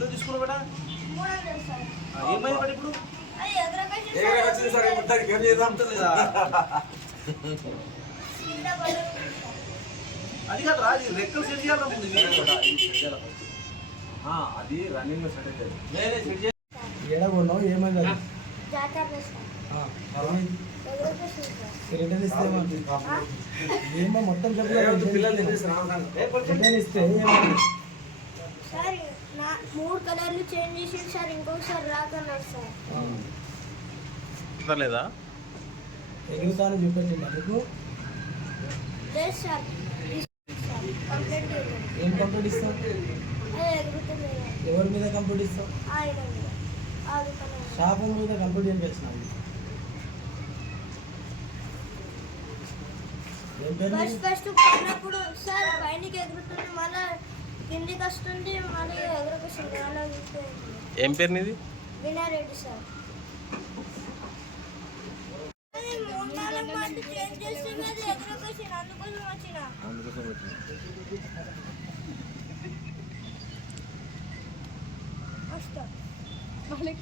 ఎంత తీసుకున్నావు బేటా? ఏమైంది బట్ ఇప్పుడు అది కాదు రా, రెక్కలు సెట్ చేయాలి అది రన్నింగ్ లో సెట్ అవుతుంది. ఏడగొన్నావు ఏమైంది? రిటర్న్ ఇస్తే ఏమో మొత్తం చెప్పలేదు. రిటర్న్ ఇస్తే సార్ 3 కలర్లు చేంజ్ చేసి సార్ ఇంకొకసారి రాకన్నారు సార్. లేదా ఎగురుతాను చూపెట్టింది అందుకు. లేదు సార్, కంప్లీట్ ఏం కంప్లీట్ ఇస్తావు? ఎగురుతుంది ఎవరి మీద కంప్లీట్ ఇస్తావు? ఆయన మీద 6 కలర్లు. షాపు మీద కంప్లీట్ ఏం వచ్చినావు? ఏం పేరు? ఫస్ట్ పడినప్పుడు సార్ పైనకి ఎగురుతుంది, మళ్ళీ కిందికి వస్తుంది, మళ్ళీ ఎగురకొస్తుంది. అలా ఏం పేరు నీది? వినారెడ్డి సార్. 3-4 మాటలు చేంజ్ చేస్తే అది ఎగురకొచ్చింది, అందుకోసం వచ్చిన. వస్తా మళ్ళీ